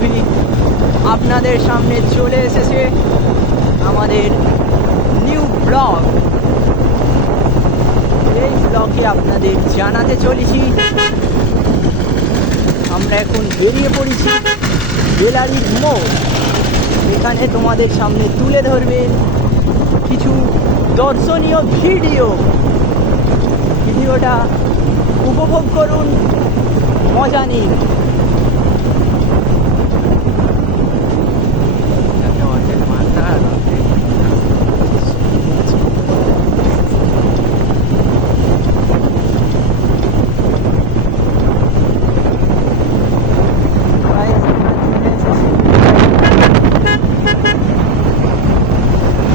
টুভি আপনাদের সামনে চলে এসেছে আমাদের নিউ ব্লগ। এই ব্লগে আপনাদের জানাতে চলেছি আমরা এখন বেরিয়ে পড়েছি বেলারির মোড়। এখানে তোমাদের সামনে তুলে ধরবে কিছু দর্শনীয় ভিডিওটা উপভোগ করুন, মজা নিন।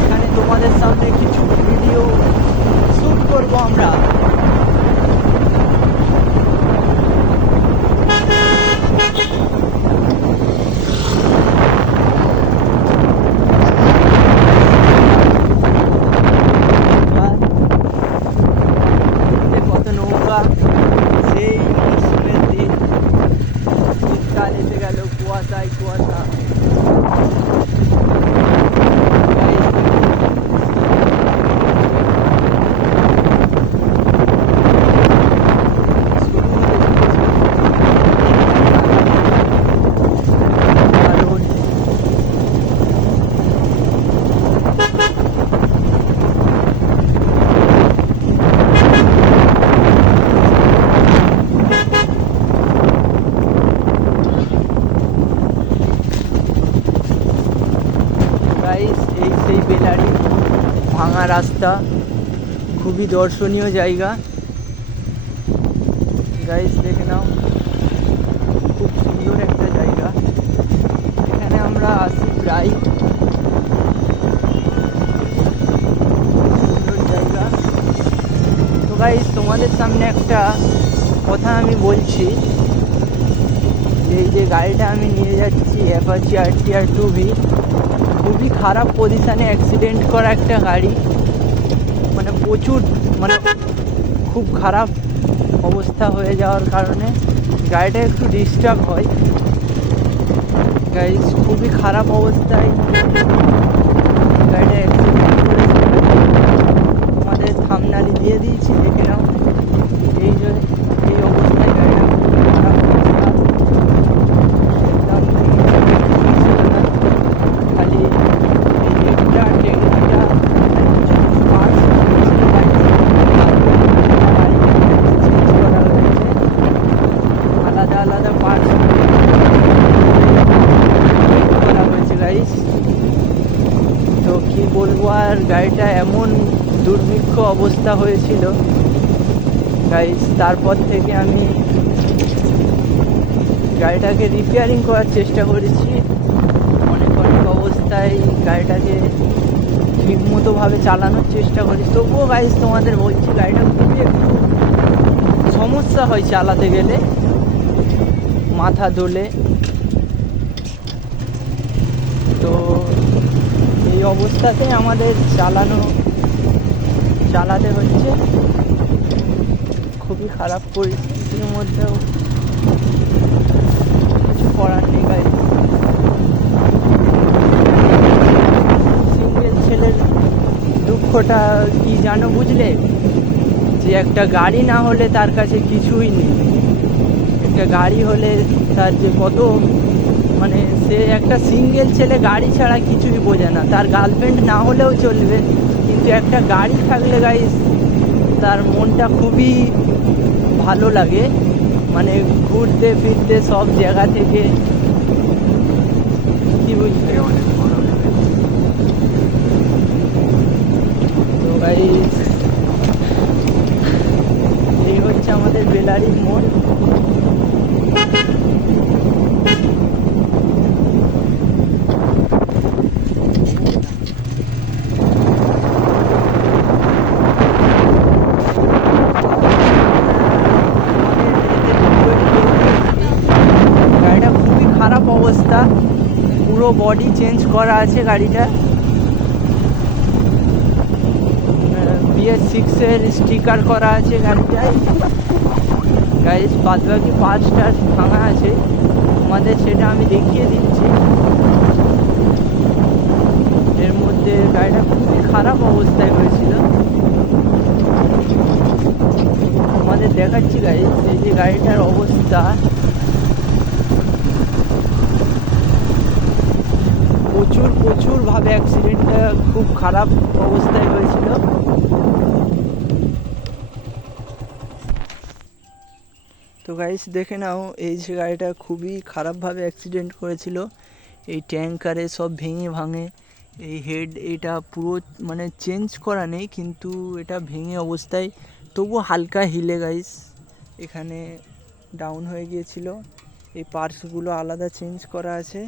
এখানে তোমাদের সামনে কিছু ভিডিও শুট করবো আমরা। কত নৌকা, সেই মৌসুমের দিন, শীতকাল এসে গেল, কুয়াশায় কুয়াশা। গাইস, এই সেই বেলারি ভাঙা রাস্তা, খুবই দর্শনীয় জায়গা। গাইস দেখে নাও, খুব সুন্দর একটা জায়গা। এখানে আমরা আসি প্রায়, সুন্দর জায়গা। তো গাইস, তোমাদের সামনে একটা কথা আমি বলছি, এই যে গাড়িটা আমি নিয়ে যাচ্ছি অ্যাপাচি RTR 2V, খুবই খারাপ পজিশানে অ্যাক্সিডেন্ট করা একটা গাড়ি। মানে প্রচুর, মানে খুব খারাপ অবস্থা হয়ে যাওয়ার কারণে গাড়িটা একটু ডিস্টার্ব হয়। গাইস, খুবই খারাপ অবস্থায় গাড়িটা অ্যাক্সিডেন্ট করেছে। আমাদের থামনালি দিয়ে দিয়েছি, দেখে নাও। এই যে এই অবস্থায় গাড়িটা খুব খারাপ অবস্থা, একদম খালি এই টেকটা আলাদা আলাদা পার্টস করা হয়েছে গাইস। তো কি বলবো আর, গাড়িটা এমন দুর্ভিক্ষ অবস্থা হয়েছিল গাইস। তারপর থেকে আমি গাড়িটাকে রিপেয়ারিং করার চেষ্টা করেছি, অনেক অবস্থায় গাড়িটাকে ঠিকমতোভাবে চালানোর চেষ্টা করি। তবুও গাইস তোমাদের বলছি, গাড়িটা খুবই একটু সমস্যা হয় চালাতে গেলে, মাথা দোলে। তো এই অবস্থাতে আমাদের চালাতে হচ্ছে, খুবই খারাপ পরিস্থিতির মধ্যেও কিছু করার নেই গাইস। সিঙ্গেল ছেলের দুঃখটা কি জানো, বুঝলে? যে একটা গাড়ি না হলে তার কাছে কিছুই নেই। একটা গাড়ি হলে তার যে কত, মানে সে একটা সিঙ্গেল ছেলে গাড়ি ছাড়া কিছুই বোঝে না। তার গার্লফ্রেন্ড না হলেও চলবে, কিন্তু একটা গাড়ি থাকলে গাইস তার মনটা খুবই ভালো লাগে। মানে ঘুরতে ফিরতে সব জায়গা থেকে, কি বুঝতে, তো গাইস এই হচ্ছে আমাদের বেলারির মোড়। গাড়িটা খুবই খারাপ অবস্থা, পুরো বডি চেঞ্জ করা আছে গাড়িটা। BS6 এর স্টিকার করা আছে গাড়িটায়। গাইস বাদ বাকি পাঁচটা ভাঙা আছে, তোমাদের সেটা আমি দেখিয়ে দিচ্ছি। এর মধ্যে গাড়িটা খুবই খারাপ অবস্থায় হয়েছিল, তোমাদের দেখাচ্ছি গাইস। এই যে গাড়িটার অবস্থা, প্রচুরভাবে অ্যাক্সিডেন্টটা খুব খারাপ অবস্থায় হয়েছিল। তো গাইস দেখে নাও, এই যে গাড়িটা খুবই খারাপভাবে অ্যাক্সিডেন্ট করেছিল। এই ট্যাঙ্কারে সব ভেঙে ভাঙে, এই হেড এটা পুরো মানে চেঞ্জ করা নেই, কিন্তু এটা ভেঙে অবস্থায়, তবু হালকা হিলে গাইস এখানে ডাউন হয়ে গিয়েছিল। এই পার্টসগুলো আলাদা চেঞ্জ করা আছে,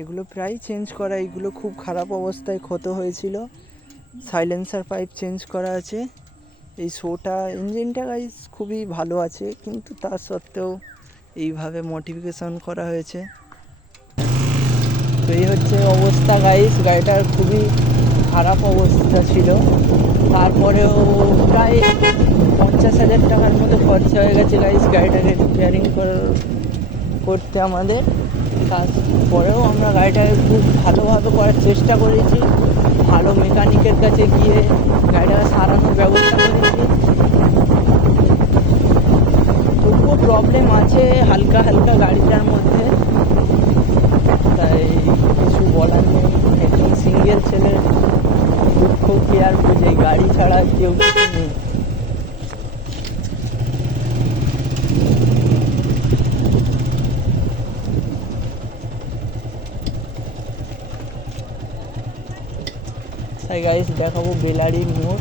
এগুলো প্রায় চেঞ্জ করা, এগুলো খুব খারাপ অবস্থায় ক্ষত হয়েছিল। সাইলেন্সার পাইপ চেঞ্জ করা আছে। এই শোটা ইঞ্জিনটা গাইস খুবই ভালো আছে, কিন্তু তা সত্ত্বেও এইভাবে মডিফিকেশন করা হয়েছে। তো এই হচ্ছে অবস্থা গাইস, গাড়িটার খুবই খারাপ অবস্থা ছিল। তারপরেও প্রায় 50,000 টাকার মতো খরচা হয়ে গেছে গাইস গাড়িটাকে রিপেয়ারিং করতে আমাদের। তারপরেও আমরা গাড়িটাকে খুব ভালোভাবে করার চেষ্টা করেছি, ভালো মেকানিকের কাছে গিয়ে গাড়িটাকে সারানোর ব্যবস্থা করেছি। তবুও প্রবলেম আছে হালকা হালকা গাড়িটার মধ্যে, তাই কিছু বলার নেই। একজন সিঙ্গেল ছেলের দুঃখ কি আর বুঝে, গাড়ি ছাড়া কেউ কিছু নেই। তাই গাইস দেখাবো বেলারির মোড়,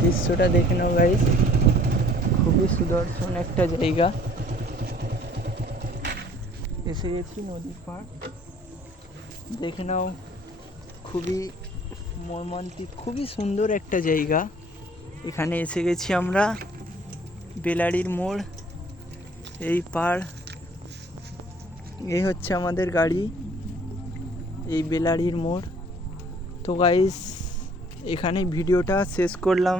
দৃশ্যটা দেখে নাও গাইস, খুবই সুদর্শন একটা জায়গা। এসে গেছি নদীর পাড়, দেখে নাও খুবই মর্মান্তিক, খুবই সুন্দর একটা জায়গা। এখানে এসে গেছি আমরা, বেলারির মোড়, এই পাড়, এই হচ্ছে আমাদের গাড়ি, এই বেলারির মোড়। তো গাইস এখানে ভিডিওটা শেষ করলাম।